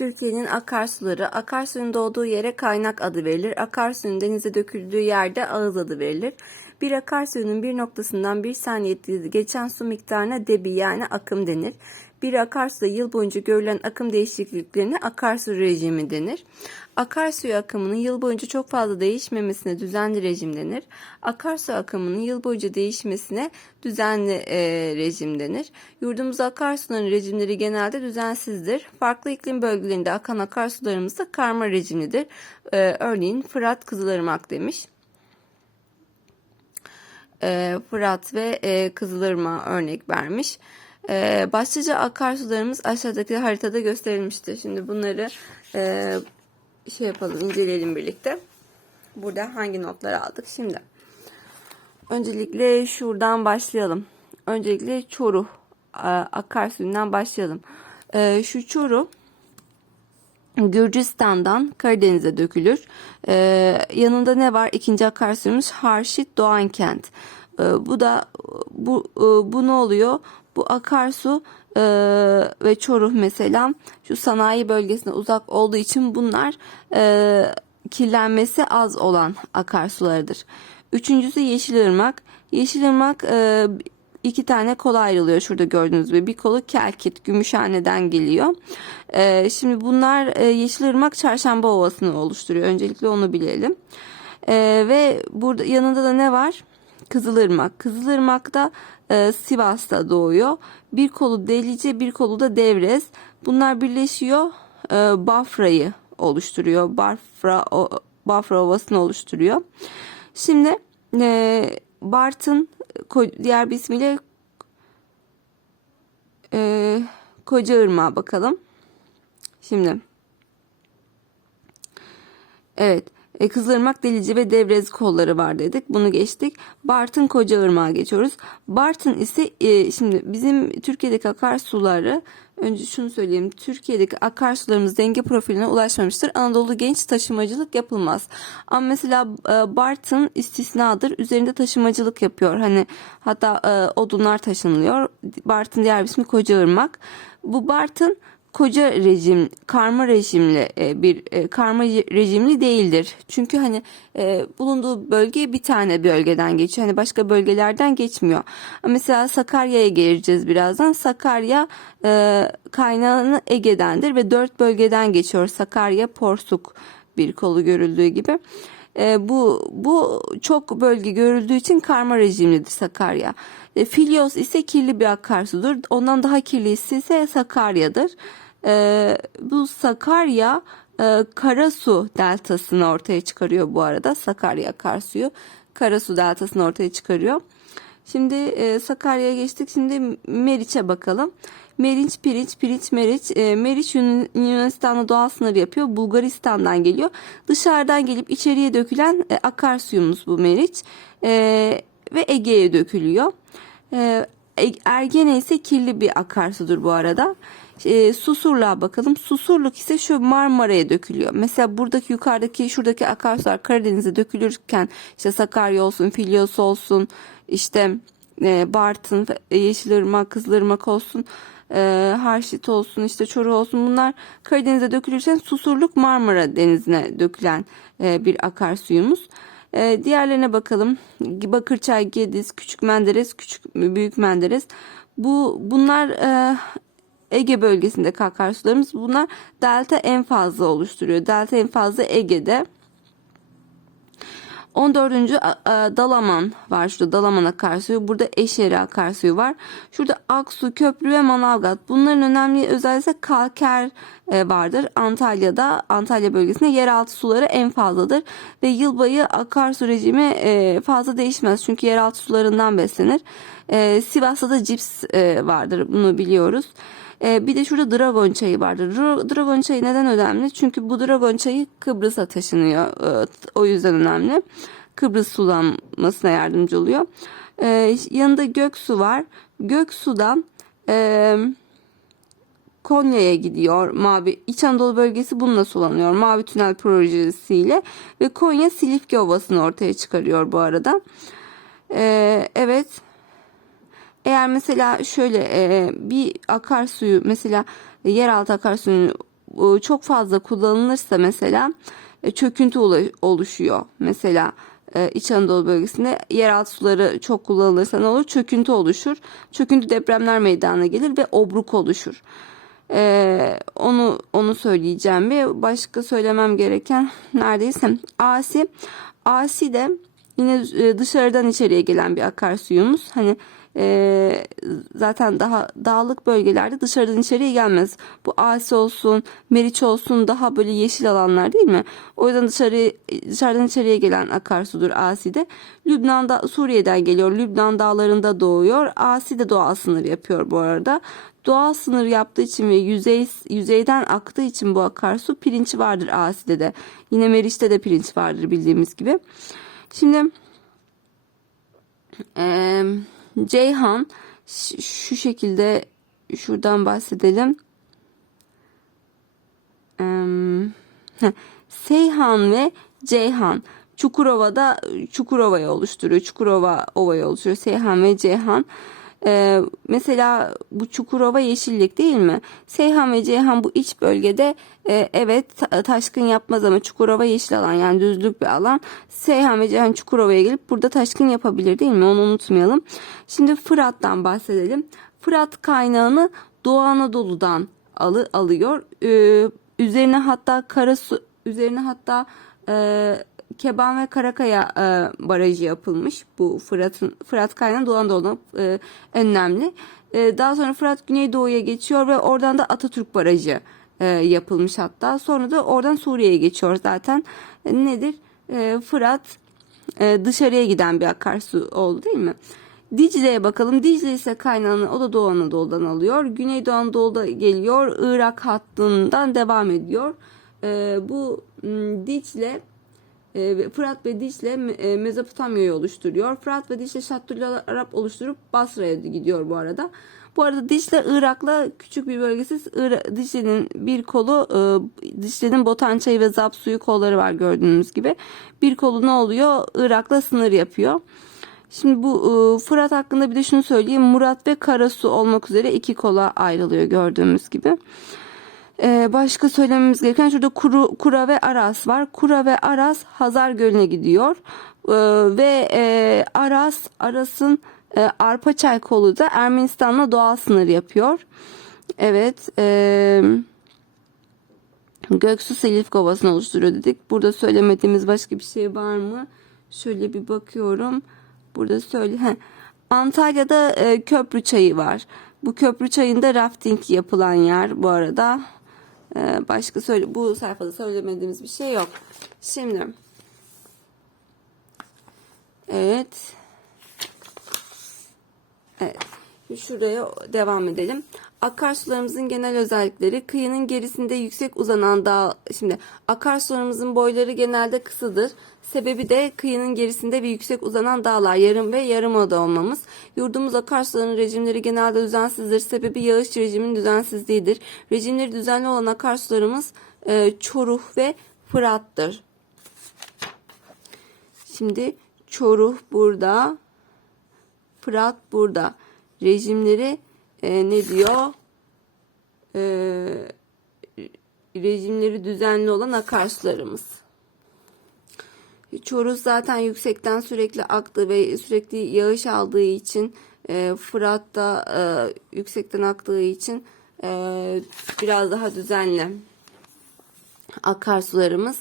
Türkiye'nin akarsuları, akarsuyun doğduğu yere kaynak adı verilir. Akarsuyun denize döküldüğü yerde ağız adı verilir. Bir akarsuyunun bir noktasından bir saniyede geçen su miktarına debi yani akım denir. Bir akarsuda yıl boyunca görülen akım değişikliklerine akarsu rejimi denir. Akarsuyu akımının yıl boyunca çok fazla değişmemesine düzenli rejim denir. Akarsu akımının yıl boyunca değişmesine düzenli e, rejim denir. Yurdumuzda akarsuların rejimleri genelde düzensizdir. Farklı iklim bölgelerinde akan akarsularımız da karma rejimlidir. E, örneğin Fırat Kızılırmak demiş. E, Fırat ve e, Kızılırmak örnek vermiş. E, başlıca akarsularımız aşağıdaki haritada gösterilmiştir. Şimdi bunları e, şey yapalım, inceleyelim birlikte. Burada hangi notları aldık şimdi? Öncelikle şuradan başlayalım. Öncelikle Çoruh e, akarsuyundan başlayalım. E, şu Çoruh Gürcistan'dan Karadeniz'e dökülür. E, yanında ne var? İkinci akarsuyumuz Harşit Doğan Kent. E, bu da bu e, bu ne oluyor? Bu akarsu e, ve Çoruh mesela şu sanayi bölgesine uzak olduğu için bunlar e, kirlenmesi az olan akarsularıdır. Üçüncüsü Yeşilırmak. Yeşilırmak e, iki tane kola ayrılıyor şurada gördüğünüz gibi. Bir kolu Kelkit, Gümüşhane'den geliyor. E, şimdi bunlar e, Yeşilırmak Çarşamba Ovası'nı oluşturuyor. Öncelikle onu bilelim. E, ve burada yanında da ne var? Kızılırmak. Kızılırmak'ta e, Sivas'ta doğuyor. Bir kolu Delice, bir kolu da Devrez. Bunlar birleşiyor. E, Bafra'yı oluşturuyor. Bafra, o, Bafra Ovası'nı oluşturuyor. Şimdi e, Bartın diğer bir ismiyle e, Koca Irmağa bakalım. Şimdi evet e, Kızılırmak, Delice ve Devrez kolları var dedik. Bunu geçtik. Bartın Koca Irmağa geçiyoruz. Bartın ise e, şimdi bizim Türkiye'deki akarsuları önce şunu söyleyeyim. Türkiye'deki akarsularımız denge profiline ulaşmamıştır. Anadolu genç taşımacılık yapılmaz. Ama mesela e, Bartın istisnadır. Üzerinde taşımacılık yapıyor. Hani hatta e, odunlar taşınılıyor. Bartın diğer ismi Koca Irmak. Bu Bartın koca rejim karma rejimli e, bir e, karma rejimli değildir. Çünkü hani e, bulunduğu bölge bir tane bölgeden geçiyor. Hani başka bölgelerden geçmiyor. Mesela Sakarya'ya geleceğiz birazdan. Sakarya kaynağını Ege'dendir ve dört bölgeden geçiyor. Sakarya, Porsuk bir kolu görüldüğü gibi. E, bu bu çok bölge görüldüğü için karma rejimlidir Sakarya. E, Filyos ise kirli bir akarsudur. Ondan daha kirlisi ise Sakarya'dır. E, bu Sakarya e, Karasu deltasını ortaya çıkarıyor bu arada. Sakarya akarsuyu Karasu deltasını ortaya çıkarıyor. Şimdi e, Sakarya'ya geçtik. Şimdi Meriç'e bakalım. Meriç, Pirinç, Pirinç, Meriç. E, Meriç Yunanistan'la doğal sınır yapıyor. Bulgaristan'dan geliyor. Dışarıdan gelip içeriye dökülen e, akarsuyumuz bu Meriç. E, ve Ege'ye dökülüyor. E, Ergene ise kirli bir akarsudur bu arada. E, Susurluğa bakalım. Susurluk ise şu Marmara'ya dökülüyor. Mesela buradaki yukarıdaki şuradaki akarsular Karadeniz'e dökülürken işte Sakarya olsun, Filyos olsun, işte e, Bartın, Yeşilırmak, Kızılırmak olsun, e, Harşit olsun, işte Çoruh olsun bunlar Karadeniz'e dökülürken Susurluk Marmara Denizi'ne dökülen e, bir akarsuyumuz. E, diğerlerine bakalım. Bakırçay, Gediz, Küçük Menderes, Küçük Büyük Menderes. Bu bunlar e, Ege bölgesinde akarsularımız. Bunlar delta en fazla oluşturuyor. Delta en fazla Ege'de. 14. Dalaman var. Şurada Dalaman akarsuyu. Burada Eşeri akarsuyu var. Şurada Aksu, Köprü ve Manavgat. Bunların önemli özelliği kalker e, vardır. Antalya'da, Antalya bölgesinde yeraltı suları en fazladır. Ve yıl boyu akarsu rejimi e, fazla değişmez. Çünkü yeraltı sularından beslenir. E, Sivas'ta da cips vardır. Bunu biliyoruz. Bir de şurada dragon çayı vardır. Dragon çayı neden önemli? Çünkü bu dragon çayı Kıbrıs'a taşınıyor. O yüzden önemli. Kıbrıs sulanmasına yardımcı oluyor. Yanında Göksu var. Göksu'dan Konya'ya gidiyor. Mavi İç Anadolu bölgesi bununla sulanıyor. Mavi Tünel projesiyle ve Konya Silifke Ovası'nı ortaya çıkarıyor bu arada. Evet. Eğer mesela şöyle e, bir akarsuyu mesela yeraltı akarsuyunu e, çok fazla kullanılırsa mesela e, çöküntü oluşuyor. Mesela İç Anadolu bölgesinde yeraltı suları çok kullanılırsa ne olur? Çöküntü oluşur. Çöküntü depremler meydana gelir ve obruk oluşur. E, onu onu söyleyeceğim ve başka söylemem gereken neredeyse asi asi de yine dışarıdan içeriye gelen bir akarsuyumuz. Hani e, zaten daha dağlık bölgelerde dışarıdan içeriye gelmez. Bu asi olsun, meriç olsun daha böyle yeşil alanlar değil mi? O yüzden dışarı dışarıdan içeriye gelen akarsudur asi de. Lübnan'da Suriye'den geliyor. Lübnan dağlarında doğuyor. Asi de doğal sınır yapıyor bu arada. Doğal sınır yaptığı için ve yüzey yüzeyden aktığı için bu akarsu pirinç vardır Asi'de de. Yine Meriç'te de pirinç vardır bildiğimiz gibi. Şimdi eee Ceyhan şu şekilde şuradan bahsedelim. Seyhan ve Ceyhan Çukurova'da Çukurova'yı oluşturuyor. Çukurova Ova'yı oluşturuyor. Seyhan ve Ceyhan. Ee, mesela bu Çukurova yeşillik değil mi? Seyhan ve Ceyhan bu iç bölgede e, evet ta- taşkın yapmaz ama Çukurova yeşil alan yani düzlük bir alan. Seyhan ve Ceyhan Çukurova'ya gelip burada taşkın yapabilir değil mi? Onu unutmayalım. Şimdi Fırat'tan bahsedelim. Fırat kaynağını Doğu Anadolu'dan alı, alıyor. Ee, üzerine hatta Karasu üzerine hatta e, Keban ve Karakaya e, barajı yapılmış. Bu Fırat'ın Fırat kaynağı Doğu Anadolu'da e, önemli. E, daha sonra Fırat Güneydoğu'ya geçiyor ve oradan da Atatürk Barajı e, yapılmış hatta. Sonra da oradan Suriye'ye geçiyor zaten. E, nedir? E, Fırat e, dışarıya giden bir akarsu oldu değil mi? Dicle'ye bakalım. Dicle ise kaynağını o da Doğu Anadolu'dan alıyor. Güneydoğu Anadolu'da geliyor. Irak hattından devam ediyor. E, bu Dicle Fırat ve Dicle e, Mezopotamya'yı oluşturuyor. Fırat ve Dicle Şattullah Arap oluşturup Basra'ya gidiyor bu arada. Bu arada Dicle Irak'la küçük bir bölgesi Dicle'nin bir kolu e, Dicle'nin Botan Çayı ve Zap suyu kolları var gördüğünüz gibi. Bir kolu ne oluyor? Irak'la sınır yapıyor. Şimdi bu e, Fırat hakkında bir de şunu söyleyeyim. Murat ve Karasu olmak üzere iki kola ayrılıyor gördüğümüz gibi. Ee, başka söylememiz gereken şurada Kuru, Kura ve Aras var. Kura ve Aras Hazar Gölü'ne gidiyor. Ee, ve e, Aras, Aras'ın e, Arpaçay kolu da Ermenistan'la doğal sınır yapıyor. Evet. E, Göksu Selif Kovası'nı oluşturuyor dedik. Burada söylemediğimiz başka bir şey var mı? Şöyle bir bakıyorum. Burada söyle. Heh. Antalya'da e, köprü çayı var. Bu köprü çayında rafting yapılan yer bu arada. E, başka söyle bu sayfada söylemediğimiz bir şey yok. Şimdi Evet. Evet. Şuraya devam edelim. Akarsularımızın genel özellikleri kıyının gerisinde yüksek uzanan dağ. Şimdi akarsularımızın boyları genelde kısadır. Sebebi de kıyının gerisinde bir yüksek uzanan dağlar, yarım ve yarımada olmamız. Yurdumuz akarsuların rejimleri genelde düzensizdir. Sebebi yağış rejimin düzensizliğidir. Rejimleri düzenli olan akarsularımız e, Çoruh ve Fırat'tır. Şimdi Çoruh burada, Fırat burada. Rejimleri e, ne diyor? E, rejimleri düzenli olan akarsularımız. Çoruh zaten yüksekten sürekli aktığı ve sürekli yağış aldığı için e, Fırat da e, yüksekten aktığı için e, biraz daha düzenli akarsularımız.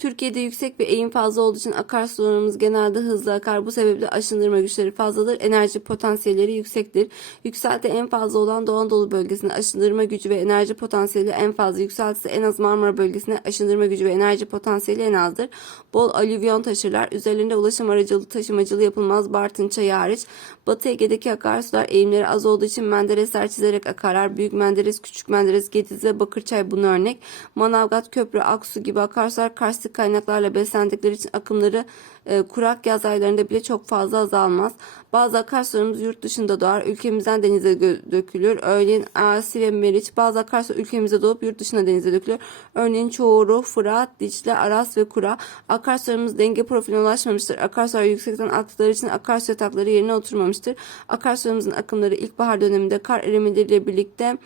Türkiye'de yüksek bir eğim fazla olduğu için akarsularımız genelde hızlı akar. Bu sebeple aşındırma güçleri fazladır. Enerji potansiyelleri yüksektir. Yükselti en fazla olan Doğu Anadolu bölgesinde aşındırma gücü ve enerji potansiyeli en fazla. Yükseltisi en az Marmara bölgesinde aşındırma gücü ve enerji potansiyeli en azdır. Bol alüvyon taşırlar. Üzerlerinde ulaşım aracılığı taşımacılığı yapılmaz. Bartın çayı hariç. Batı Ege'deki akarsular eğimleri az olduğu için Menderesler çizerek akarlar. Büyük Menderes, Küçük Menderes, Gediz ve Bakırçay buna örnek. Manavgat, Köprü, Aksu gibi akarsular karstik kaynaklarla beslendikleri için akımları e, kurak yaz aylarında bile çok fazla azalmaz. Bazı akarsularımız yurt dışında doğar. Ülkemizden denize dökülür. Örneğin Asi ve Meriç. Bazı akarsular ülkemizde doğup yurt dışına denize dökülür. Örneğin Çoğuru, Fırat, Dicle, Aras ve Kura. Akarsularımız denge profiline ulaşmamıştır. Akarsular yüksekten aktıkları için akarsu yatakları yerine oturmamıştır. Akarsularımızın akımları ilkbahar döneminde kar erimeleriyle birlikte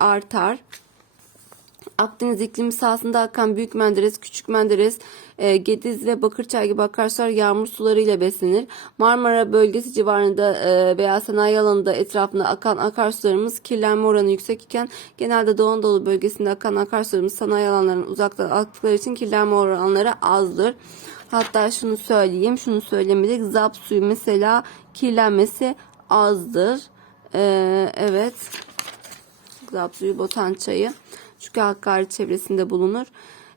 artar. Akdeniz iklimi sahasında akan Büyük Menderes, Küçük Menderes, e, Gediz ve Bakırçay gibi akarsular yağmur sularıyla beslenir. Marmara bölgesi civarında e, veya sanayi alanında etrafında akan akarsularımız kirlenme oranı yüksek iken genelde Doğu Anadolu bölgesinde akan akarsularımız sanayi alanlarının uzaktan aktıkları için kirlenme oranları azdır. Hatta şunu söyleyeyim, şunu söylemedik. Zap suyu mesela kirlenmesi azdır. E, evet. Zap suyu, botan çayı. Çünkü Hakkari çevresinde bulunur.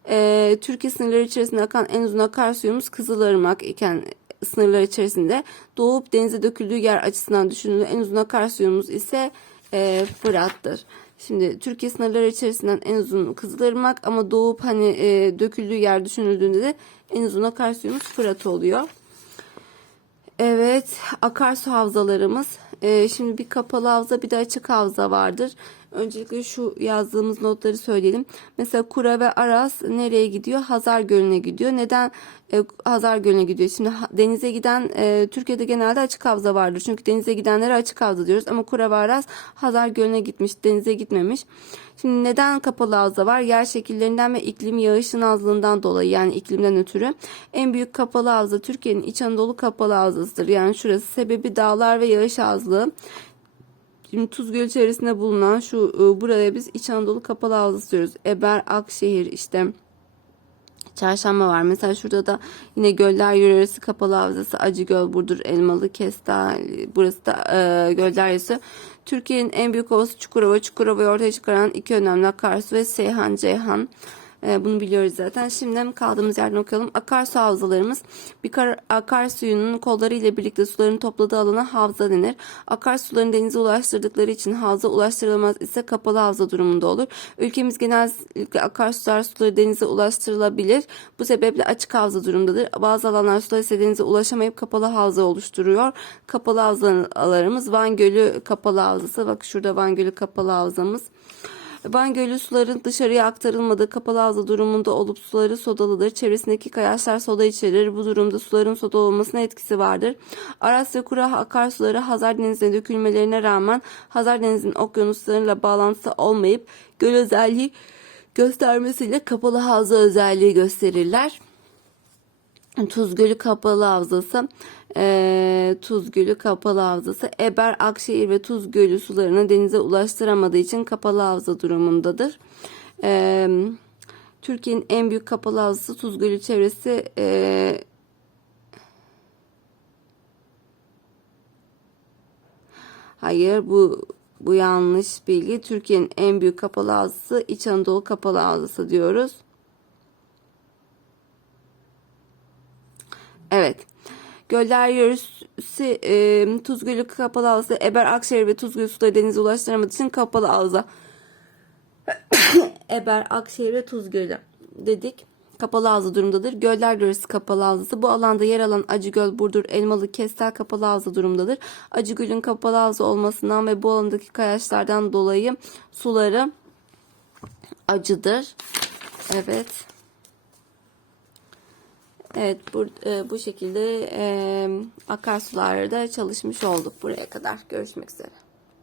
Ee, Türkiye sınırları içerisinde akan en uzun akarsuyumuz Kızılırmak iken sınırlar içerisinde doğup denize döküldüğü yer açısından düşünüldüğü en uzun akarsuyumuz ise e, Fırat'tır. Şimdi Türkiye sınırları içerisinden en uzun Kızılırmak ama doğup hani e, döküldüğü yer düşünüldüğünde de en uzun akarsuyumuz Fırat oluyor. Evet, akarsu havzalarımız. Ee, şimdi bir kapalı havza bir de açık havza vardır. Öncelikle şu yazdığımız notları söyleyelim. Mesela Kura ve Aras nereye gidiyor? Hazar Gölü'ne gidiyor. Neden e, Hazar Gölü'ne gidiyor? Şimdi denize giden e, Türkiye'de genelde açık havza vardır. Çünkü denize gidenlere açık havza diyoruz. Ama Kura ve Aras Hazar Gölü'ne gitmiş, denize gitmemiş. Şimdi neden kapalı havza var? Yer şekillerinden ve iklim yağışın azlığından dolayı yani iklimden ötürü. En büyük kapalı havza Türkiye'nin İç Anadolu kapalı havzasıdır. Yani şurası sebebi dağlar ve yağış azlığı. Şimdi Tuz Gölü çevresinde bulunan şu e, buraya biz İç Anadolu kapalı havzası diyoruz. Eber, Akşehir işte Çarşamba var. Mesela şurada da yine Göller Yöresi Kapalı Havzası, Acıgöl, Burdur, Elmalı, Kesta, burası da e, Göller Yöresi. Türkiye'nin en büyük ovası Çukurova. Çukurova'yı ortaya çıkaran iki önemli akarsu ve Seyhan, Ceyhan. E, bunu biliyoruz zaten. Şimdi kaldığımız yerden okuyalım. Akarsu havzalarımız bir kar, akarsuyunun kolları ile birlikte suların topladığı alana havza denir. Akarsuların denize ulaştırdıkları için havza ulaştırılamaz ise kapalı havza durumunda olur. Ülkemiz genellikle akarsular suları denize ulaştırılabilir. Bu sebeple açık havza durumdadır. Bazı alanlar sular ise denize ulaşamayıp kapalı havza oluşturuyor. Kapalı havzalarımız Van Gölü kapalı havzası. Bak şurada Van Gölü kapalı havzamız. Van Gölü suların dışarıya aktarılmadığı kapalı havza durumunda olup suları sodalıdır. Çevresindeki kayaçlar soda içerir. Bu durumda suların soda olmasına etkisi vardır. Aras ve Kura akarsuları Hazar Denizi'ne dökülmelerine rağmen Hazar Denizi'nin okyanuslarıyla bağlantısı olmayıp göl özelliği göstermesiyle kapalı havza özelliği gösterirler. Tuz Gölü Kapalı Havzası, eee Tuz Gölü Kapalı Havzası, Eber, Akşehir ve Tuz Gölü sularını denize ulaştıramadığı için kapalı havza durumundadır. Eee, Türkiye'nin en büyük kapalı havzası Tuz Gölü çevresi eee, Hayır bu bu yanlış bilgi. Türkiye'nin en büyük kapalı havzası İç Anadolu Kapalı Havzası diyoruz. Evet. Göller yörüsü e, Tuz Gölü kapalı havzası Eber Akşehir ve Tuz Gölü suları denize ulaştıramadığı için kapalı havza. Eber Akşehir ve Tuz Gölü dedik. Kapalı havza durumdadır. Göller yörüsü kapalı havzası. Bu alanda yer alan Acıgöl, Burdur, Elmalı, Kestel kapalı havza durumdadır. Acıgöl'ün kapalı havza olmasından ve bu alandaki kayaçlardan dolayı suları acıdır. Evet. Evet bu, e, bu şekilde e, akarsularda çalışmış olduk buraya kadar. Görüşmek üzere.